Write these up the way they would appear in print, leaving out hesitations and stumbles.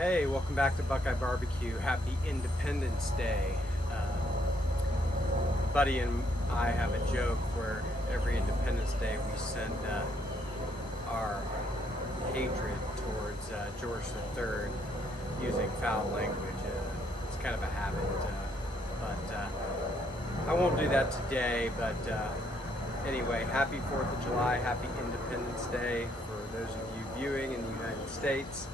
Hey, welcome back to BuQeye Barbecue. Happy Independence Day. Buddy and I have a joke where every Independence Day we send our hatred towards George III using foul language. It's kind of a habit, but I won't do that today. But anyway, happy 4th of July, happy Independence Day for those of you viewing in the United States.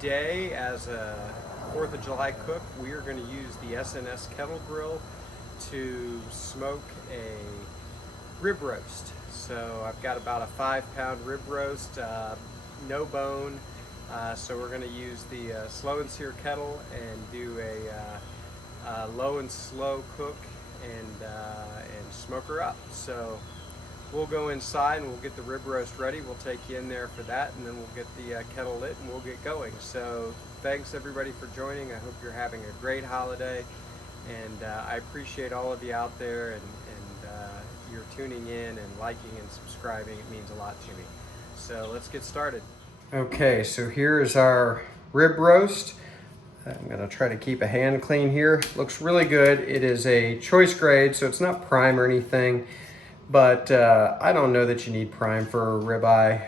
Today, as a 4th of July cook, we are going to use the SnS Kettle Grill to smoke a rib roast. So I've got about a 5-pound rib roast, no bone. So we're going to use the slow and sear kettle and do a low and slow cook and smoke her up. So we'll go inside and we'll get the rib roast ready. We'll take you in there for that, and then we'll get the kettle lit and we'll get going. So thanks everybody for joining. I hope you're having a great holiday, and I appreciate all of you out there, and you're tuning in and liking and subscribing. It means a lot to me. So let's get started. Okay, so here is our rib roast. I'm gonna try to keep a hand clean here. Looks really good. It is a choice grade, so it's not prime or anything. But I don't know that you need prime for a ribeye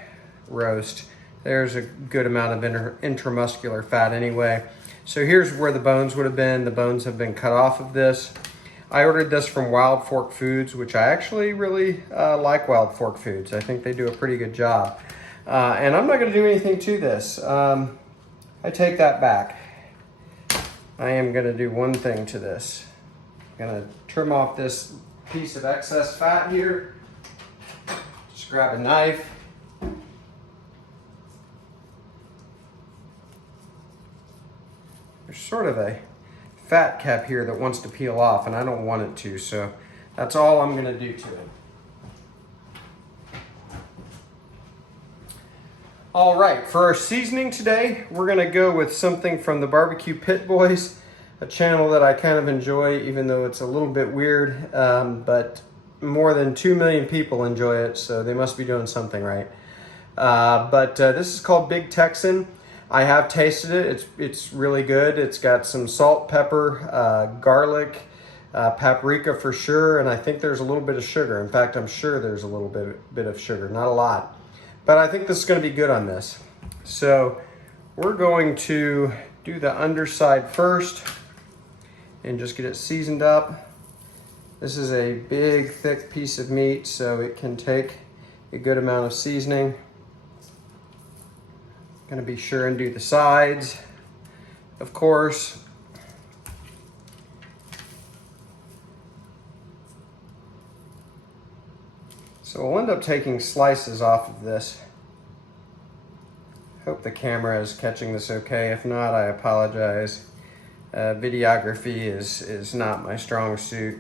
roast. There's a good amount of intramuscular fat anyway. So here's where the bones would have been. The bones have been cut off of this. I ordered this from Wild Fork Foods, which I actually really like Wild Fork Foods. I think they do a pretty good job. And I'm not gonna do anything to this. I take that back. I am gonna do one thing to this. I'm gonna trim off this piece of excess fat here. Just grab a knife. There's sort of a fat cap here that wants to peel off, and I don't want it to, so that's all I'm gonna do to it. All right, for our seasoning today, we're gonna go with something from the Barbecue Pit Boys, a channel that I kind of enjoy, even though it's a little bit weird, but more than 2 million people enjoy it, so they must be doing something right. But this is called Big Texan. I have tasted it. It's really good. It's got some salt, pepper, garlic, paprika for sure, and I think there's a little bit of sugar. In fact, I'm sure there's a little bit of sugar, not a lot. But I think this is going to be good on this. So we're going to do the underside first and just get it seasoned up. This is a big, thick piece of meat, so it can take a good amount of seasoning. Gonna be sure and do the sides, of course. So we'll end up taking slices off of this. Hope the camera is catching this okay. If not, I apologize. Videography is not my strong suit.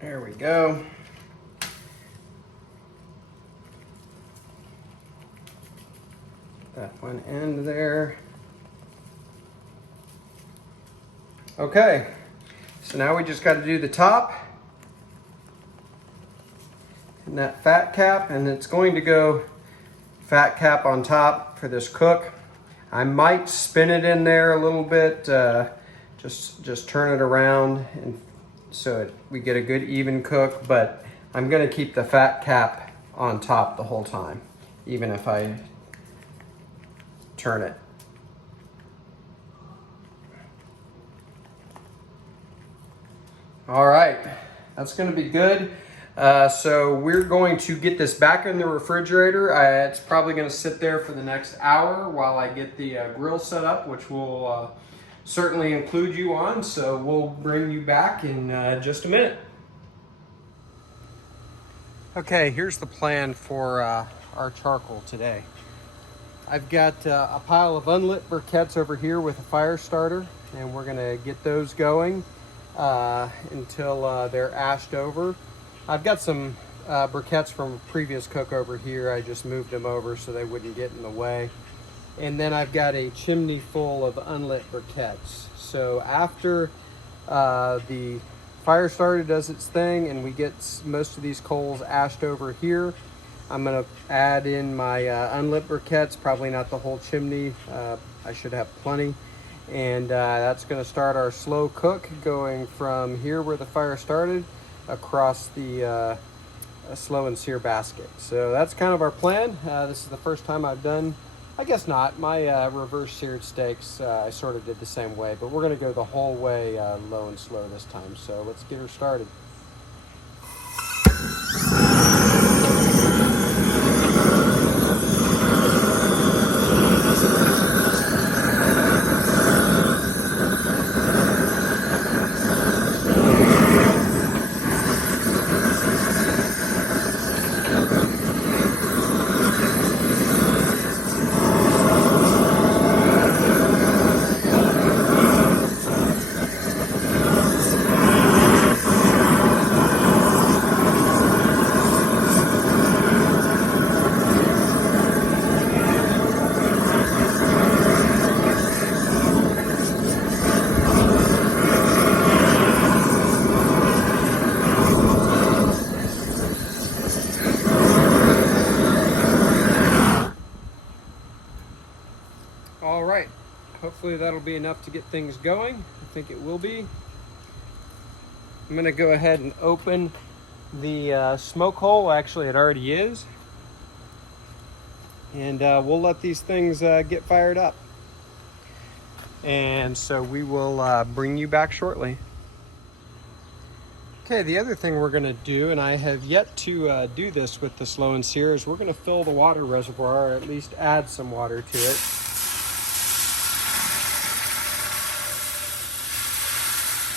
There we go. That one end there. Okay, so now we just got to do the top and that fat cap, and it's going to go fat cap on top for this cook. I might spin it in there a little bit, just turn it around and so we get a good even cook, but I'm gonna keep the fat cap on top the whole time, even if I turn it. All right, that's gonna be good. So we're going to get this back in the refrigerator. It's probably gonna sit there for the next hour while I get the grill set up, which will certainly include you on, so we'll bring you back in just a minute. Okay, here's the plan for our charcoal today. I've got a pile of unlit briquettes over here with a fire starter, and we're gonna get those going until they're ashed over. I've got some briquettes from a previous cook over here. I just moved them over so they wouldn't get in the way. And then I've got a chimney full of unlit briquettes. So after the fire starter does its thing and we get most of these coals ashed over here, I'm gonna add in my unlit briquettes, probably not the whole chimney. I should have plenty. And that's gonna start our slow cook going from here where the fire started across the slow and sear basket. So that's kind of our plan. This is the first time I've done, I guess not, my reverse seared steaks. I sort of did the same way, but we're gonna go the whole way low and slow this time. So let's get her started. All right, hopefully that'll be enough to get things going. I think it will be. I'm gonna go ahead and open the smoke hole. Actually, it already is. And we'll let these things get fired up. And so we will bring you back shortly. Okay, the other thing we're gonna do, and I have yet to do this with the slow and sear, is we're gonna fill the water reservoir, or at least add some water to it.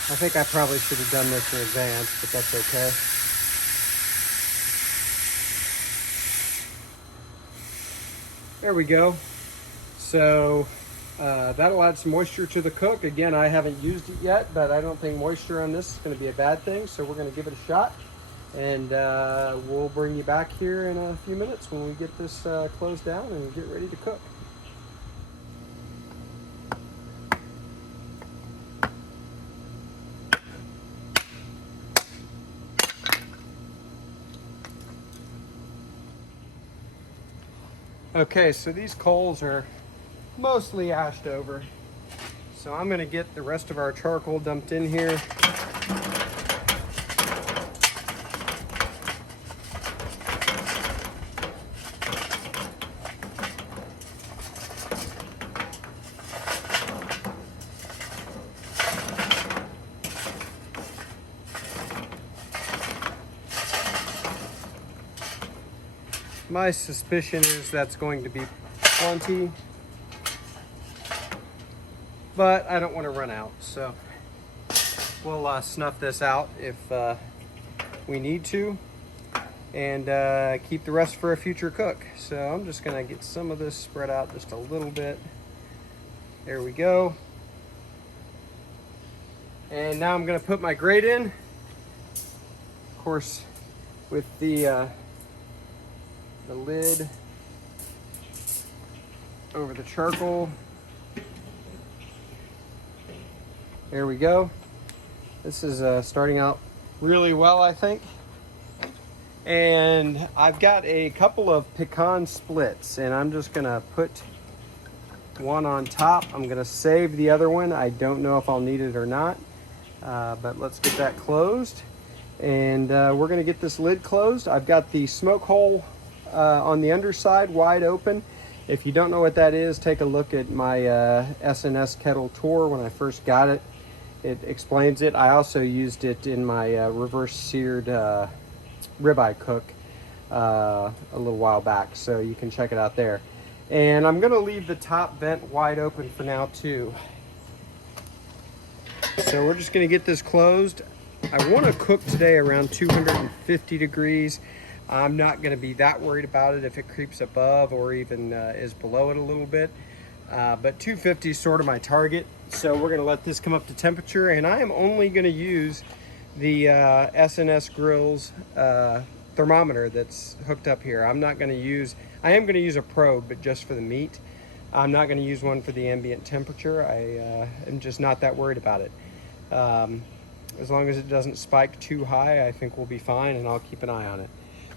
I think I probably should have done this in advance, but that's okay. There we go. So that'll add some moisture to the cook. Again, I haven't used it yet, but I don't think moisture on this is going to be a bad thing. So we're going to give it a shot, and we'll bring you back here in a few minutes when we get this closed down and get ready to cook. Okay, so these coals are mostly ashed over. So I'm gonna get the rest of our charcoal dumped in here. My suspicion is that's going to be plenty, but I don't want to run out, so we'll snuff this out if we need to, and keep the rest for a future cook. So I'm just gonna get some of this spread out just a little bit. There we go. And now I'm gonna put my grate in, of course, with the lid over the charcoal. There we go. This is starting out really well, I think. And I've got a couple of pecan splits, and I'm just gonna put one on top. I'm gonna save the other one. I don't know if I'll need it or not, but let's get that closed. And we're gonna get this lid closed. I've got the smoke hole on the underside wide open. If you don't know what that is, take a look at my SnS Kettle tour when I first got it. It explains it. I also used it in my reverse seared ribeye cook a little while back, so you can check it out there. And I'm gonna leave the top vent wide open for now too. So we're just gonna get this closed. I wanna cook today around 250 degrees. I'm not going to be that worried about it if it creeps above or even is below it a little bit. But 250 is sort of my target. So we're going to let this come up to temperature. And I am only going to use the SnS Grill's thermometer that's hooked up here. I am going to use a probe, but just for the meat. I'm not going to use one for the ambient temperature. I am just not that worried about it. As long as it doesn't spike too high, I think we'll be fine, and I'll keep an eye on it.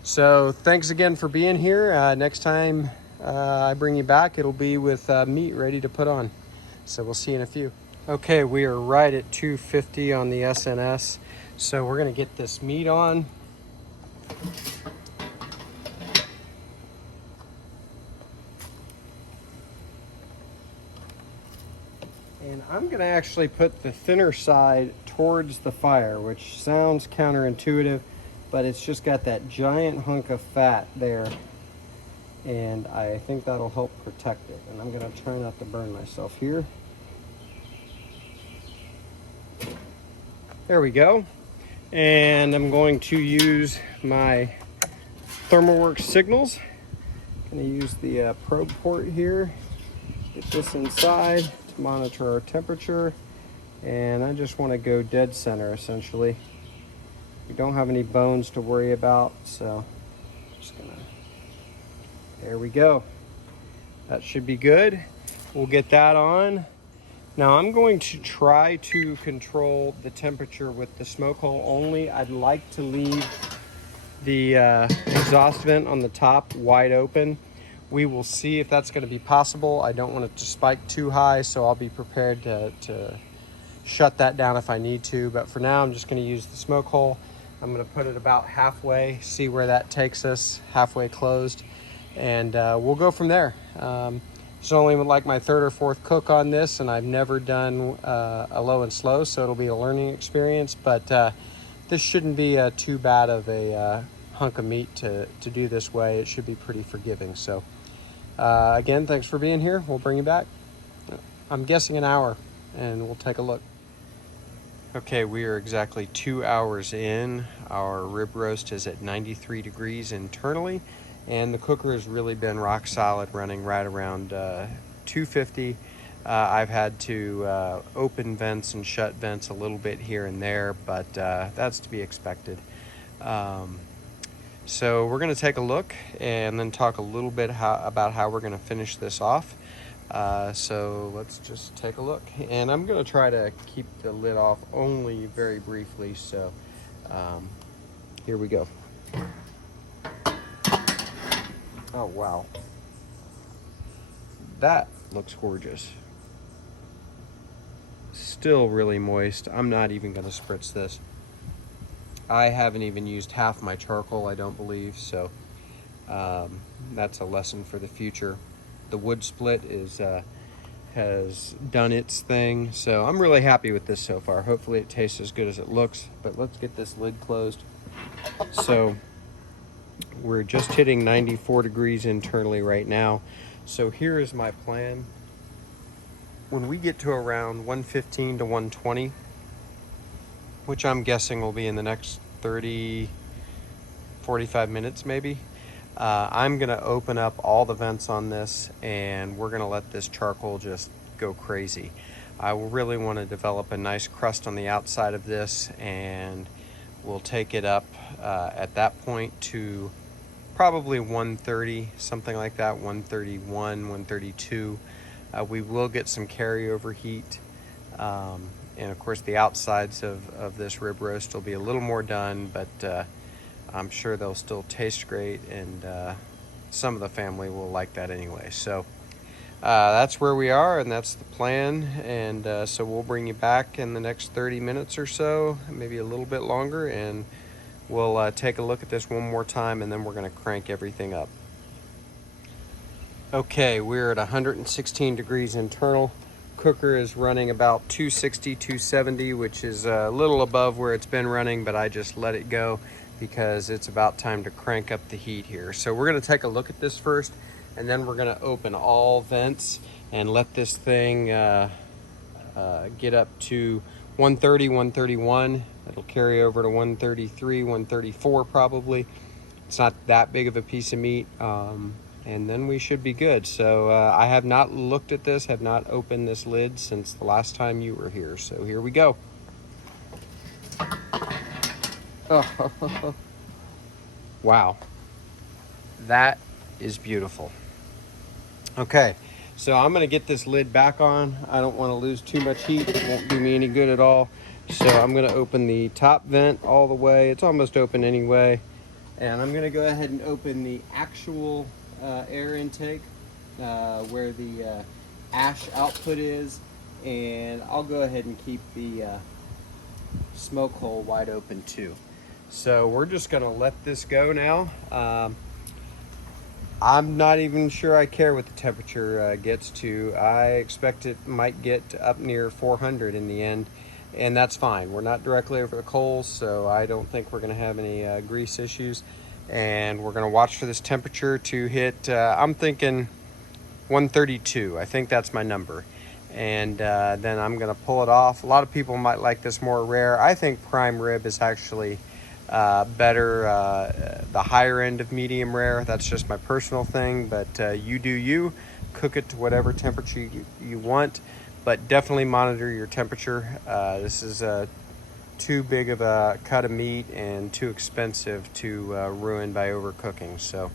So thanks again for being here. Next time I bring you back, it'll be with meat ready to put on. So we'll see you in a few. Okay, we are right at 250 on the SnS. So we're gonna get this meat on. And I'm gonna actually put the thinner side towards the fire, which sounds counterintuitive, but it's just got that giant hunk of fat there. And I think that'll help protect it. And I'm gonna try not to burn myself here. There we go. And I'm going to use my ThermalWorks signals. I'm gonna use the probe port here. Get this inside to monitor our temperature. And I just wanna go dead center essentially. We don't have any bones to worry about, so I'm just gonna, there we go. That should be good. We'll get that on. Now I'm going to try to control the temperature with the smoke hole only. I'd like to leave the exhaust vent on the top wide open. We will see if that's gonna be possible. I don't want it to spike too high, so I'll be prepared to shut that down if I need to. But for now, I'm just gonna use the smoke hole. I'm gonna put it about halfway, see where that takes us, halfway closed, and we'll go from there. It's only like my third or fourth cook on this, and I've never done a low and slow, so it'll be a learning experience, but this shouldn't be too bad of a hunk of meat to do this way. It should be pretty forgiving. So again, thanks for being here. We'll bring you back. I'm guessing an hour, and we'll take a look. Okay, we are exactly 2 hours in. Our rib roast is at 93 degrees internally, and the cooker has really been rock solid, running right around 250. I've had to open vents and shut vents a little bit here and there, but that's to be expected. So we're gonna take a look and then talk a little bit about how we're gonna finish this off. So let's just take a look. And I'm gonna try to keep the lid off only very briefly, so here we go. Oh, wow. That looks gorgeous. Still really moist. I'm not even gonna spritz this. I haven't even used half my charcoal, I don't believe, so that's a lesson for the future. The wood split has done its thing, so I'm really happy with this so far. Hopefully it tastes as good as it looks, but let's get this lid closed. So we're just hitting 94 degrees internally right now. So here is my plan. When we get to around 115 to 120, which I'm guessing will be in the next 30, 45 minutes maybe, I'm gonna open up all the vents on this, and we're gonna let this charcoal just go crazy. I really wanna develop a nice crust on the outside of this, and we'll take it up at that point to probably 130, something like that, 131, 132. We will get some carryover heat. And of course the outsides of this rib roast will be a little more done, but I'm sure they'll still taste great, and some of the family will like that anyway. So that's where we are, and that's the plan. And so we'll bring you back in the next 30 minutes or so, maybe a little bit longer, and we'll take a look at this one more time, and then we're gonna crank everything up. Okay, we're at 116 degrees internal. Cooker is running about 260, 270, which is a little above where it's been running, but I just let it go because it's about time to crank up the heat here. So we're gonna take a look at this first, and then we're gonna open all vents and let this thing get up to 130, 131. It'll carry over to 133, 134 probably. It's not that big of a piece of meat. And then we should be good. So I have not looked at this, have not opened this lid since the last time you were here. So here we go. Oh, Wow, that is beautiful. Okay, so I'm gonna get this lid back on. I don't wanna lose too much heat. It won't do me any good at all. So I'm gonna open the top vent all the way. It's almost open anyway. And I'm gonna go ahead and open the actual air intake where the ash output is. And I'll go ahead and keep the smoke hole wide open too. So we're just gonna let this go now. I'm not even sure I care what the temperature gets to. I expect it might get up near 400 in the end, and that's fine. We're not directly over the coals, so I don't think we're gonna have any grease issues. And we're gonna watch for this temperature to hit, I'm thinking 132. I think that's my number. And then I'm gonna pull it off. A lot of people might like this more rare. I think prime rib is actually better, the higher end of medium rare. That's just my personal thing, but you do you. Cook it to whatever temperature you want, but definitely monitor your temperature. This is too big of a cut of meat and too expensive to ruin by overcooking. So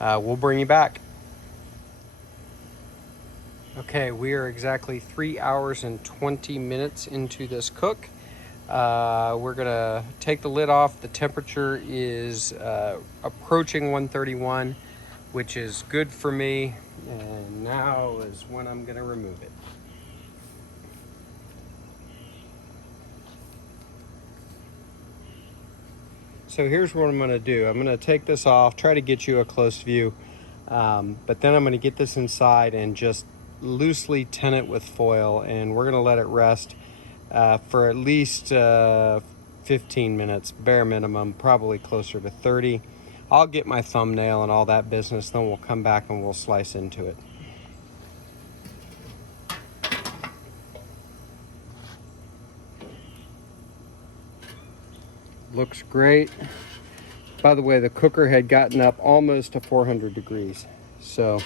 we'll bring you back. Okay, we are exactly 3 hours and 20 minutes into this cook. We're gonna take the lid off. The temperature is approaching 131, which is good for me. And now is when I'm gonna remove it. So here's what I'm gonna do. I'm gonna take this off, try to get you a close view, but then I'm gonna get this inside and just loosely tin it with foil, and we're gonna let it rest for at least 15 minutes, bare minimum, probably closer to 30. I'll get my thumbnail and all that business, then we'll come back and we'll slice into it. Looks great. By the way, the cooker had gotten up almost to 400 degrees. So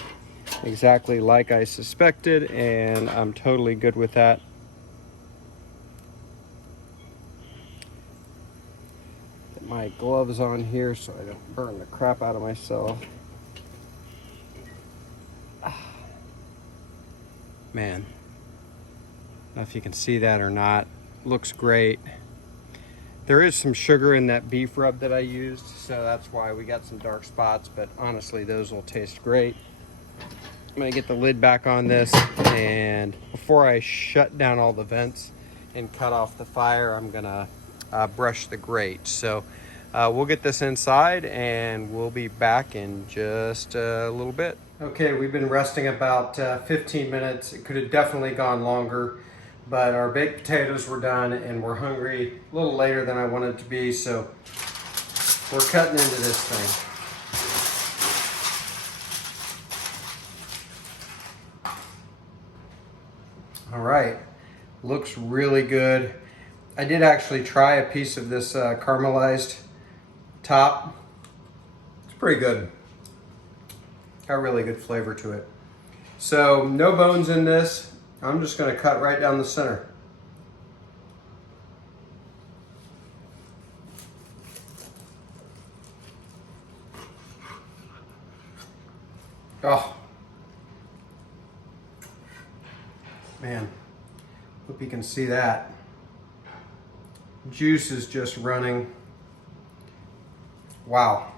exactly like I suspected, and I'm totally good with that. Get my gloves on here so I don't burn the crap out of myself. Man, I don't know if you can see that or not. Looks great. There is some sugar in that beef rub that I used, so that's why we got some dark spots, but honestly, those will taste great. I'm gonna get the lid back on this, and before I shut down all the vents and cut off the fire, I'm gonna brush the grate. So we'll get this inside and we'll be back in just a little bit. Okay, we've been resting about 15 minutes. It could have definitely gone longer, but our baked potatoes were done and we're hungry a little later than I wanted to be, so we're cutting into this thing. All right, looks really good. I did actually try a piece of this caramelized top. It's pretty good. Got really good flavor to it. So no bones in this. I'm just gonna cut right down the center. Oh, man, hope you can see that. Juice is just running. Wow.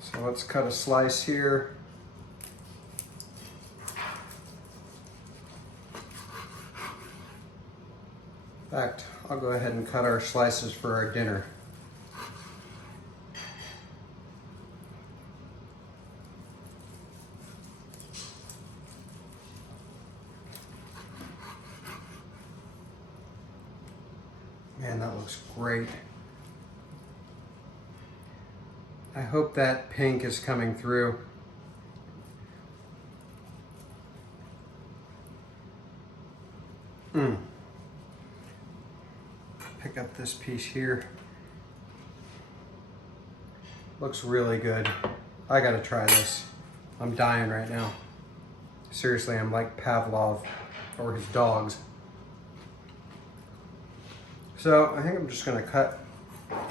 So let's cut a slice here. In fact, I'll go ahead and cut our slices for our dinner. Man, that looks great. I hope that pink is coming through. Pick up this piece here. Looks really good. I gotta try this. I'm dying right now. Seriously, I'm like Pavlov or his dogs. So I think I'm just gonna cut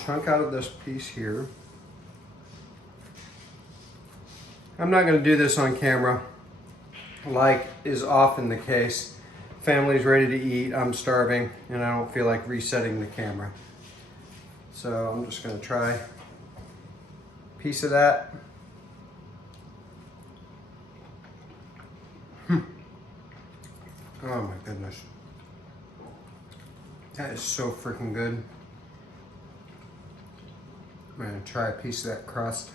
chunk out of this piece here. I'm not going to do this on camera like is often the case. Family's ready to eat, I'm starving, and I don't feel like resetting the camera. So I'm just going to try a piece of that. Oh my goodness. That is so freaking good. I'm going to try a piece of that crust.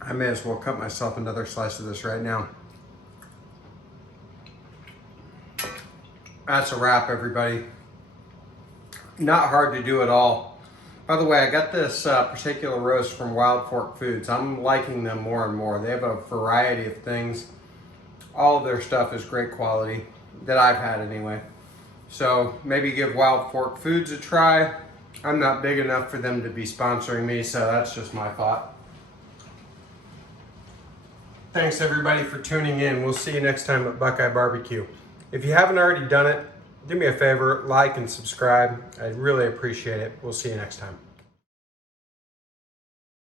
I may as well cut myself another slice of this right now. That's a wrap, everybody. Not hard to do at all. By the way, I got this particular roast from Wild Fork Foods. I'm liking them more and more. They have a variety of things. All of their stuff is great quality, that I've had anyway. So maybe give Wild Fork Foods a try. I'm not big enough for them to be sponsoring me, so that's just my thought. Thanks everybody for tuning in. We'll see you next time at BuQeye Barbecue. If you haven't already done it, do me a favor, like and subscribe. I really appreciate it. We'll see you next time.